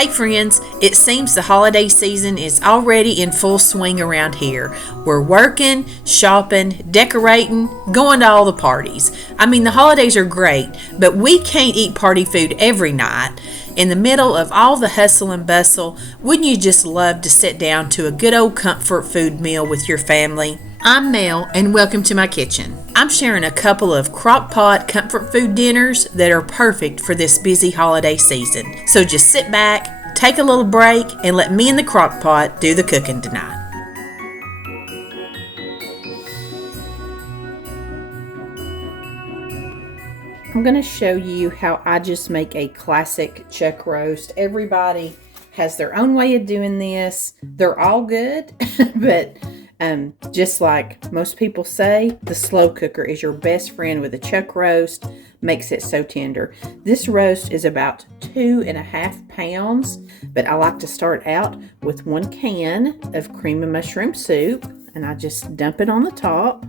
Hey friends, it seems the holiday season is already in full swing around here. We're working, shopping, decorating, going to all the parties. I mean, the holidays are great, but we can't eat party food every night. In the middle of all the hustle and bustle, wouldn't you just love to sit down to a good old comfort food meal with your family? I'm Mel, and welcome to my kitchen. I'm sharing a couple of Crockpot Comfort Food dinners that are perfect for this busy holiday season. So just sit back, take a little break, and let me and the Crockpot do the cooking tonight. I'm going to show you how I just make a classic chuck roast. Everybody has their own way of doing this. They're all good, but just like most people say, the slow cooker is your best friend with a chuck roast. Makes it so tender. This roast is about 2.5 pounds, but I like to start out with 1 can of cream and mushroom soup, and I just dump it on the top.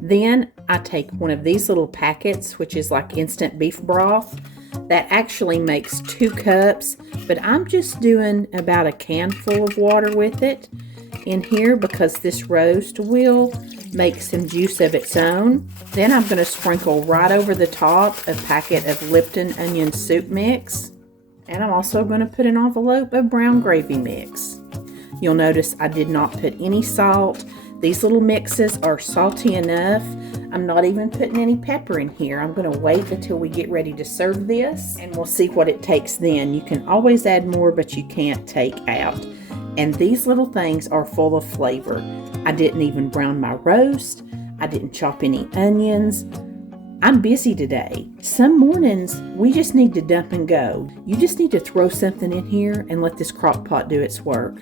Then I take one of these little packets, which is like instant beef broth. That actually makes 2 cups, but I'm just doing about a can full of water with it in here because this roast will make some juice of its own. Then I'm going to sprinkle right over the top a packet of Lipton onion soup mix, and I'm also going to put an envelope of brown gravy mix. You'll notice I did not put any salt. These little mixes are salty enough. I'm not even putting any pepper in here. I'm going to wait until we get ready to serve this, and we'll see what it takes then. You can always add more, but you can't take out. And these little things are full of flavor. I didn't even brown my roast. I didn't chop any onions. I'm busy today. Some mornings, we just need to dump and go. You just need to throw something in here and let this crock pot do its work.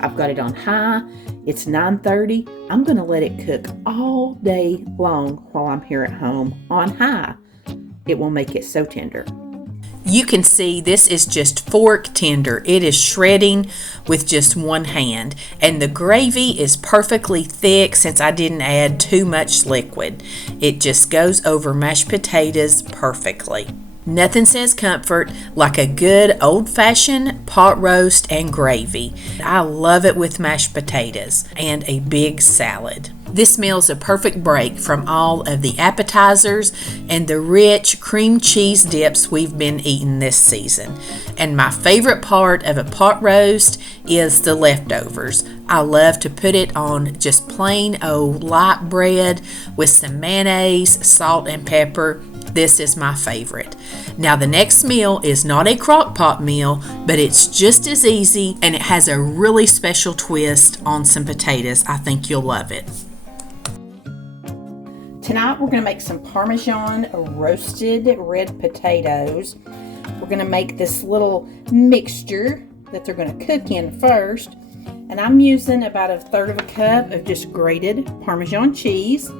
I've got it on high. It's 9:30. I'm going to let it cook all day long while I'm here at home on high. It will make it so tender. You can see this is just fork tender. It is shredding with just one hand. And the gravy is perfectly thick since I didn't add too much liquid. It just goes over mashed potatoes perfectly. Nothing says comfort like a good old-fashioned pot roast and gravy. I love it with mashed potatoes and a big salad. This meal is a perfect break from all of the appetizers and the rich cream cheese dips we've been eating this season. And my favorite part of a pot roast is the leftovers. I love to put it on just plain old light bread with some mayonnaise, salt, and pepper. This is my favorite. Now the next meal is not a crock pot meal, but it's just as easy and it has a really special twist on some potatoes. I think you'll love it. Tonight we're going to make some Parmesan roasted red potatoes. We're going to make this little mixture that they're going to cook in first. And I'm using about 1/3 cup of just grated Parmesan cheese.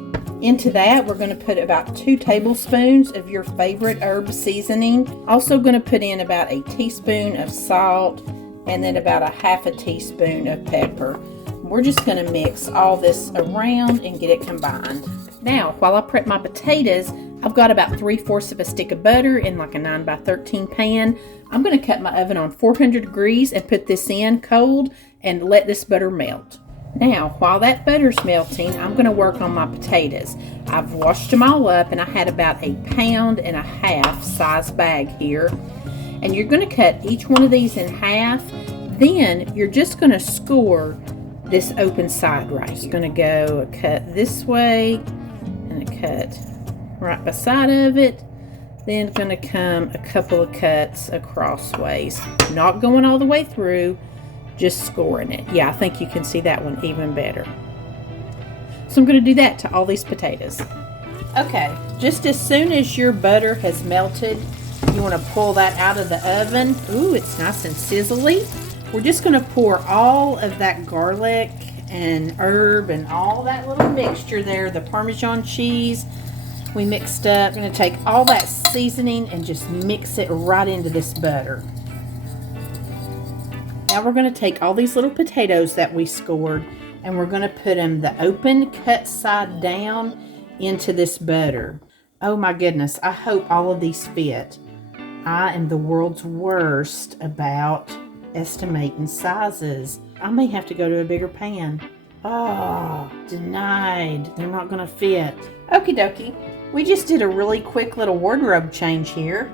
Into that, we're going to put about 2 tablespoons of your favorite herb seasoning. Also going to put in about a teaspoon of salt and then about 1/2 teaspoon of pepper. We're just going to mix all this around and get it combined. Now, while I prep my potatoes, I've got about 3/4 of a stick of butter in like a 9x13 pan. I'm going to cut my oven on 400 degrees and put this in cold and let this butter melt. Now, while that butter's melting, I'm going to work on my potatoes. I've washed them all up, and I had about 1.5 pound size bag here. And you're going to cut each one of these in half. Then you're just going to score this open side right here. It's going to go a cut this way and a cut right beside of it. Then going to come a couple of cuts acrossways. Not going all the way through, just scoring it. Yeah, I think you can see that one even better. So I'm going to do that to all these potatoes. Okay, just as soon as your butter has melted, you want to pull that out of the oven. Ooh, it's nice and sizzly. We're just going to pour all of that garlic and herb and all that little mixture there, the Parmesan cheese we mixed up. I'm going to take all that seasoning and just mix it right into this butter. Now we're going to take all these little potatoes that we scored and we're going to put them the open cut side down into this butter. Oh my goodness, I hope all of these fit. I am the world's worst about estimating sizes. I may have to go to a bigger pan. Oh, denied. They're not gonna fit. Okie dokie. We just did a really quick little wardrobe change here.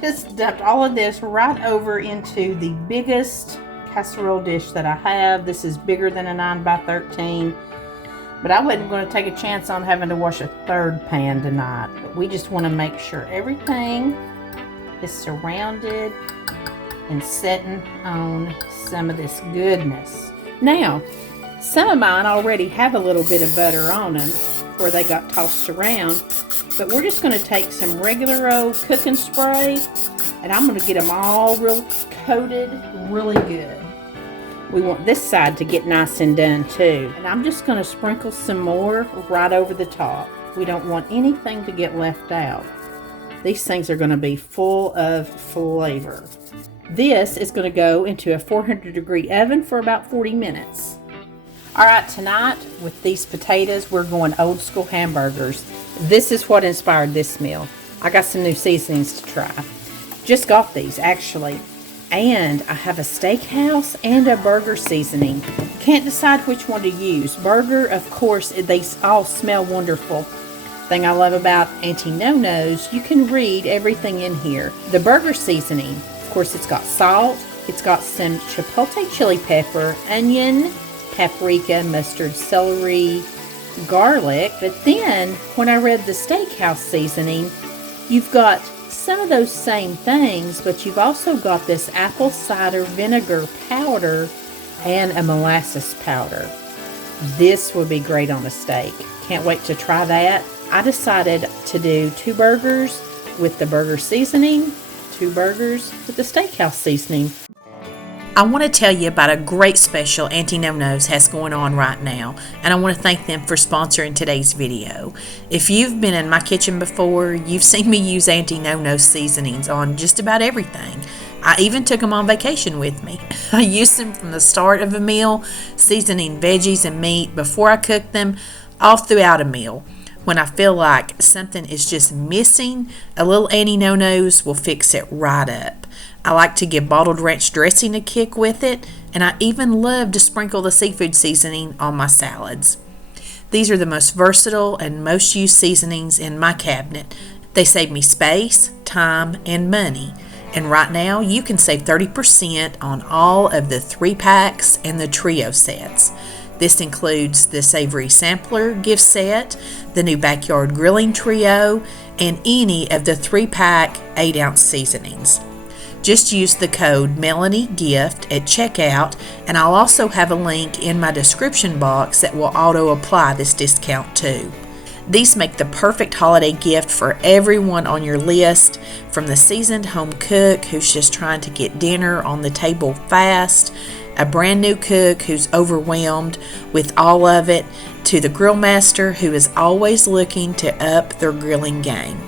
Just dumped all of this right over into the biggest casserole dish that I have. This is bigger than a 9x13. But I wasn't going to take a chance on having to wash a third pan tonight. But we just want to make sure everything is surrounded and setting on some of this goodness. Now, some of mine already have a little bit of butter on them where they got tossed around. But we're just going to take some regular old cooking spray and I'm going to get them all real coated really good. We want this side to get nice and done too. And I'm just going to sprinkle some more right over the top. We don't want anything to get left out. These things are going to be full of flavor. This is going to go into a 400-degree oven for about 40 minutes. All right, tonight with these potatoes, we're going old school hamburgers. This is what inspired this meal. I got some new seasonings to try. Just got these actually. And I have a steakhouse and a burger seasoning. Can't decide which one to use. Burger, of course, they all smell wonderful. Thing I love about Auntie No-No's, you can read everything in here. The burger seasoning, of course, it's got salt. It's got some chipotle chili pepper, onion, paprika, mustard, celery, garlic. But then, when I read the steakhouse seasoning, you've got some of those same things, but you've also got this apple cider vinegar powder and a molasses powder. This would be great on a steak. Can't wait to try that. I decided to do 2 burgers with the burger seasoning, 2 burgers with the steakhouse seasoning. I want to tell you about a great special Auntie No-No's has going on right now, and I want to thank them for sponsoring today's video. If you've been in my kitchen before, you've seen me use Auntie No-No's seasonings on just about everything. I even took them on vacation with me. I use them from the start of a meal, seasoning veggies and meat before I cook them, all throughout a meal. When I feel like something is just missing, a little Auntie No-No's will fix it right up. I like to give bottled ranch dressing a kick with it, and I even love to sprinkle the seafood seasoning on my salads. These are the most versatile and most used seasonings in my cabinet. They save me space, time, and money. And right now, you can save 30% on all of the 3-packs and the trio sets. This includes the Savory Sampler gift set, the new Backyard Grilling Trio, and any of the 3-pack 8-ounce seasonings. Just use the code MelanieGift at checkout, and I'll also have a link in my description box that will auto-apply this discount too. These make the perfect holiday gift for everyone on your list, from the seasoned home cook who's just trying to get dinner on the table fast, a brand new cook who's overwhelmed with all of it, to the grill master who is always looking to up their grilling game.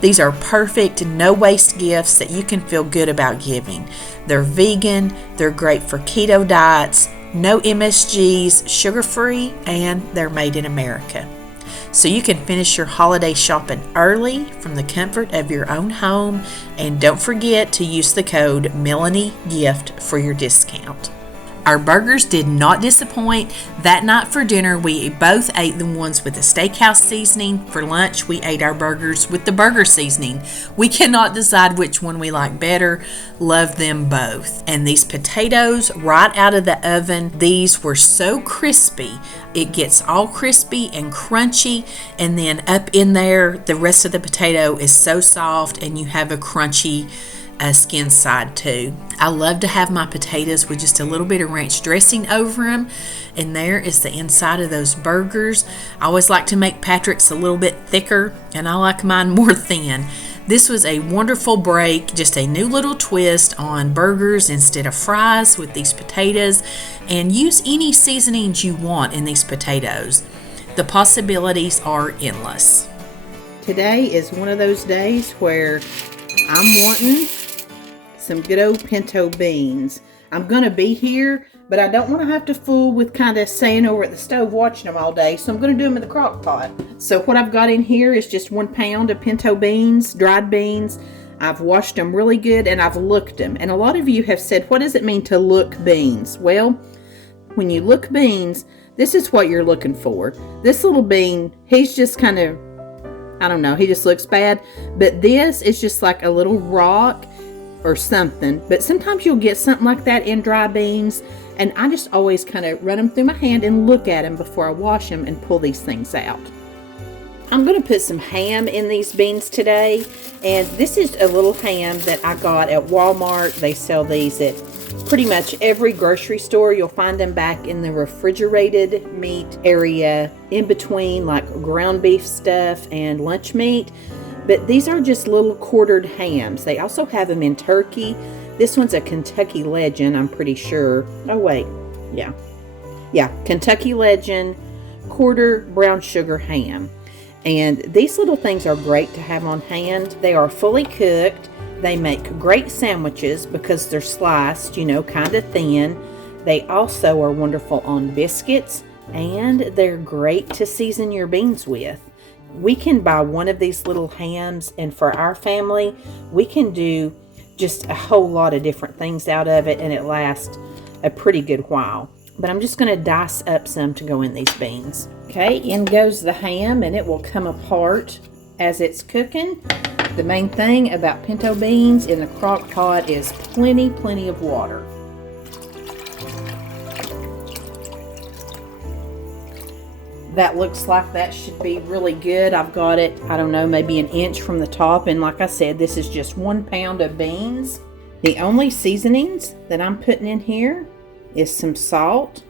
These are perfect, no-waste gifts that you can feel good about giving. They're vegan, they're great for keto diets, no MSGs, sugar-free, and they're made in America. So you can finish your holiday shopping early from the comfort of your own home, and don't forget to use the code MelanieGift for your discount. Our burgers did not disappoint. That night for dinner, we both ate the ones with the steakhouse seasoning. For lunch, we ate our burgers with the burger seasoning. We cannot decide which one we like better. Love them both. And these potatoes, right out of the oven, these were so crispy. It gets all crispy and crunchy, and then up in there, the rest of the potato is so soft, and you have a crunchy skin side too. I love to have my potatoes with just a little bit of ranch dressing over them, and there is the inside of those burgers. I always like to make Patrick's a little bit thicker, and I like mine more thin. This was a wonderful break, just a new little twist on burgers instead of fries with these potatoes, and use any seasonings you want in these potatoes. The possibilities are endless. Today is one of those days where I'm wanting some good old pinto beans. I'm going to be here, but I don't want to have to fool with kind of staying over at the stove watching them all day, so I'm going to do them in the crock pot. So what I've got in here is just 1 pound of pinto beans, dried beans. I've washed them really good, and I've looked them. And a lot of you have said, what does it mean to look beans? Well, when you look beans, this is what you're looking for. This little bean, he's just kind of, I don't know, he just looks bad. But this is just like a little rock or something. But sometimes you'll get something like that in dry beans. And I just always kind of run them through my hand and look at them before I wash them and pull these things out. I'm going to put some ham in these beans today, and this is a little ham that I got at Walmart. They sell these at pretty much every grocery store. You'll find them back in the refrigerated meat area in between like ground beef stuff and lunch meat. But these are just little quartered hams. They also have them in turkey. This one's a Kentucky Legend, I'm pretty sure. Oh wait, yeah, Kentucky Legend quarter brown sugar ham. And these little things are great to have on hand. They are fully cooked. They make great sandwiches because they're sliced, you know, kind of thin. They also are wonderful on biscuits, and they're great to season your beans with. We can buy one of these little hams, and for our family, we can do just a whole lot of different things out of it, and it lasts a pretty good while. But I'm just going to dice up some to go in these beans. Okay, in goes the ham, and it will come apart as it's cooking. The main thing about pinto beans in the crock pot is plenty of water. That looks like that should be really good. I've got it, I don't know, maybe an inch from the top. And like I said, this is just 1 pound of beans. The only seasonings that I'm putting in here is some salt.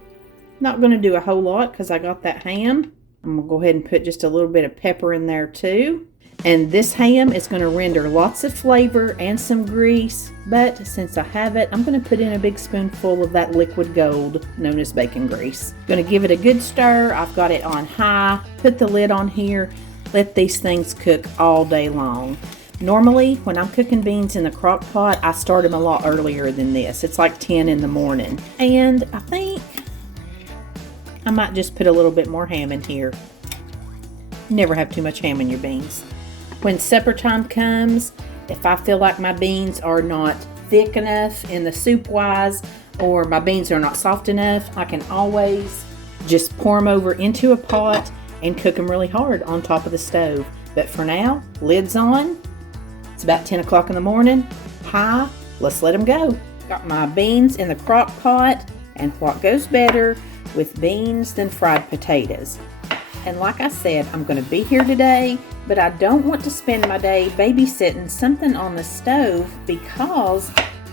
Not going to do a whole lot because I got that ham. I'm going to go ahead and put just a little bit of pepper in there too. And this ham is going to render lots of flavor and some grease. But since I have it, I'm going to put in a big spoonful of that liquid gold known as bacon grease. Going to give it a good stir. I've got it on high. Put the lid on here. Let these things cook all day long. Normally, when I'm cooking beans in the crock pot, I start them a lot earlier than this. It's like 10 in the morning. And I think I might just put a little bit more ham in here. Never have too much ham in your beans. When supper time comes, if I feel like my beans are not thick enough in the soup wise, or my beans are not soft enough, I can always just pour them over into a pot and cook them really hard on top of the stove. But for now, lid's on. It's about 10 o'clock in the morning. High, let's let them go. Got my beans in the crock pot, and what goes better with beans than fried potatoes? And like I said, I'm going to be here today, but I don't want to spend my day babysitting something on the stove because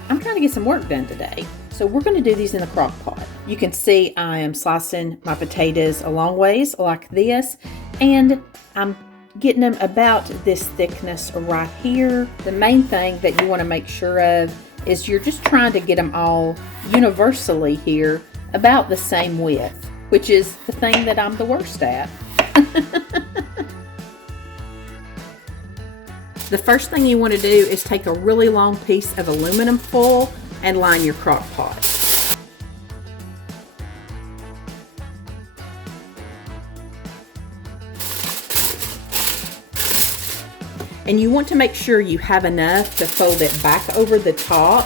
I'm trying to get some work done today. So we're going to do these in the crock pot. You can see I am slicing my potatoes a long ways like this, and I'm getting them about this thickness right here. The main thing that you want to make sure of is you're just trying to get them all universally here about the same width, which is the thing that I'm the worst at. The first thing you want to do is take a really long piece of aluminum foil and line your crock pot. And you want to make sure you have enough to fold it back over the top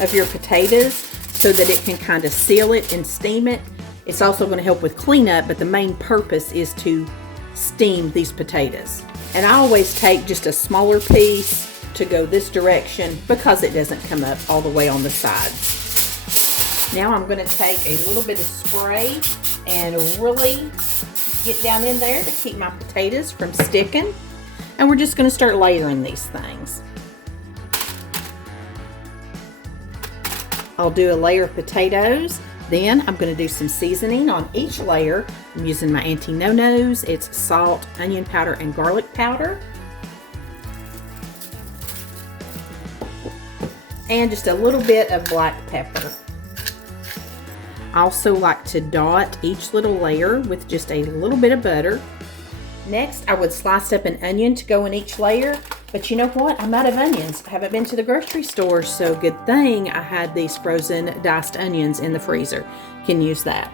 of your potatoes so that it can kind of seal it and steam it. It's also going to help with cleanup, but the main purpose is to steam these potatoes. And I always take just a smaller piece to go this direction because it doesn't come up all the way on the sides. Now I'm going to take a little bit of spray and really get down in there to keep my potatoes from sticking. And we're just going to start layering these things. I'll do a layer of potatoes. Then I'm going to do some seasoning on each layer. I'm using my Auntie No-No's. It's salt, onion powder, and garlic powder. And just a little bit of black pepper. I also like to dot each little layer with just a little bit of butter. Next, I would slice up an onion to go in each layer. But you know what? I'm out of onions. I haven't been to the grocery store, so good thing I had these frozen diced onions in the freezer. Can use that.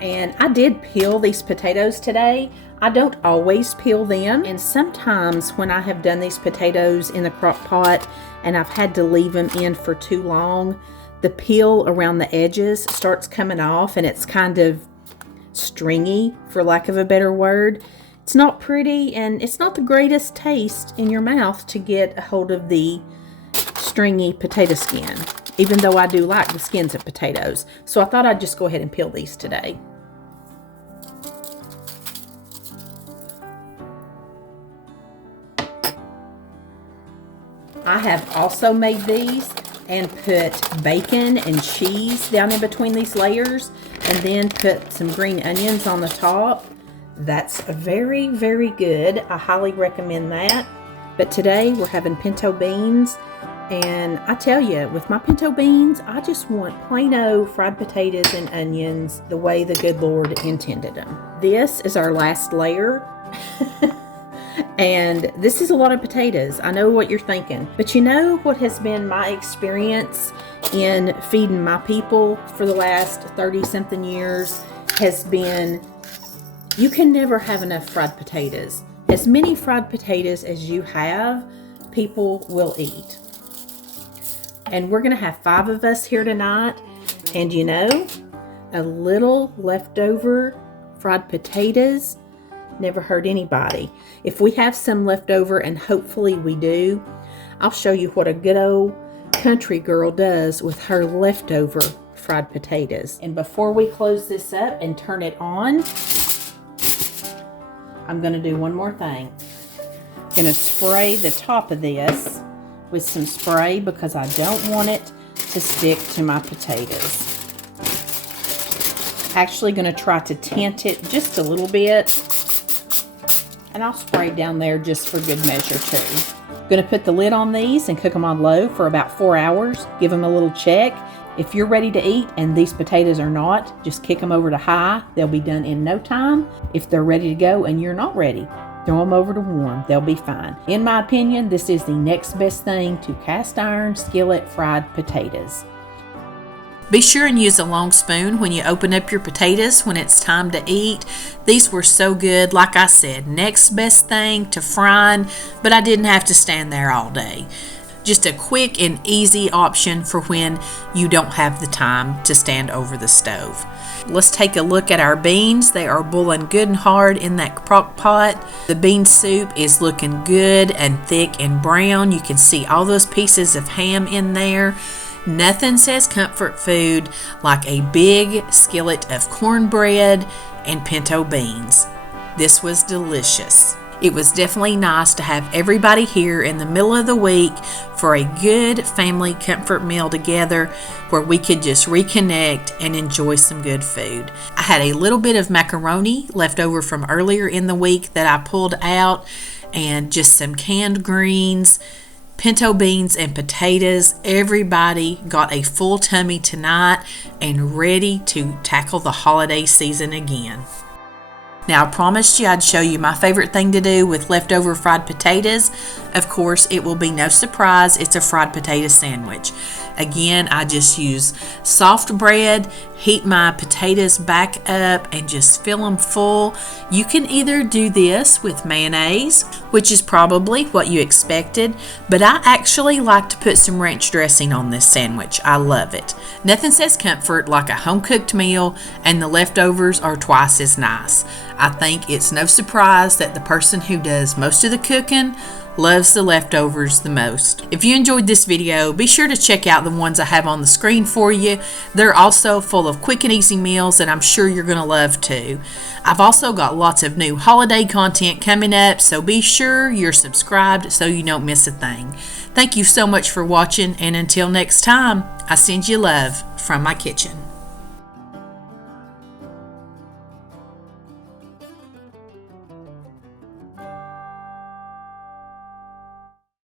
And I did peel these potatoes today. I don't always peel them, and sometimes when I have done these potatoes in the crock pot and I've had to leave them in for too long, the peel around the edges starts coming off and it's kind of stringy, for lack of a better word. It's not pretty, and it's not the greatest taste in your mouth to get a hold of the stringy potato skin, even though I do like the skins of potatoes. So I thought I'd just go ahead and peel these today. I have also made these and put bacon and cheese down in between these layers, and then put some green onions on the top. That's very, very good. I highly recommend that. But today we're having pinto beans, and I tell you, with my pinto beans, I just want plain old fried potatoes and onions the way the good Lord intended them. This is our last layer. And this is a lot of potatoes. I know what you're thinking. But you know what has been my experience in feeding my people for the last 30-something years has been, you can never have enough fried potatoes. As many fried potatoes as you have, people will eat. And we're going to have 5 of us here tonight. And you know, a little leftover fried potatoes never hurt anybody. If we have some left over, and hopefully we do, I'll show you what a good old country girl does with her leftover fried potatoes. And before we close this up and turn it on, I'm going to do one more thing. I'm going to spray the top of this with some spray because I don't want it to stick to my potatoes. Actually going to try to tint it just a little bit. And I'll spray down there just for good measure too. I'm going to put the lid on these and cook them on low for about 4 hours. Give them a little check. If you're ready to eat and these potatoes are not, just kick them over to high. They'll be done in no time. If they're ready to go and you're not ready, throw them over to warm. They'll be fine. In my opinion, this is the next best thing to cast iron skillet fried potatoes. Be sure and use a long spoon when you open up your potatoes when it's time to eat. These were so good. Like I said, next best thing to frying, but I didn't have to stand there all day. Just a quick and easy option for when you don't have the time to stand over the stove. Let's take a look at our beans. They are boiling good and hard in that crock pot. The bean soup is looking good and thick and brown. You can see all those pieces of ham in there. Nothing says comfort food like a big skillet of cornbread and pinto beans. This was delicious. It was definitely nice to have everybody here in the middle of the week for a good family comfort meal together where we could just reconnect and enjoy some good food. I had a little bit of macaroni left over from earlier in the week that I pulled out, and just some canned greens, pinto beans and potatoes. Everybody got a full tummy tonight and ready to tackle the holiday season again. Now, I promised you I'd show you my favorite thing to do with leftover fried potatoes. Of course, it will be no surprise, it's a fried potato sandwich. Again, I just use soft bread, heat my potatoes back up, and just fill them full. You can either do this with mayonnaise, which is probably what you expected, but I actually like to put some ranch dressing on this sandwich. I love it. Nothing says comfort like a home-cooked meal, and the leftovers are twice as nice. I think it's no surprise that the person who does most of the cooking loves the leftovers the most. If you enjoyed this video, be sure to check out the ones I have on the screen for you. They're also full of quick and easy meals that I'm sure you're going to love too. I've also got lots of new holiday content coming up, so be sure you're subscribed so you don't miss a thing. Thank you so much for watching, and until next time, I send you love from my kitchen.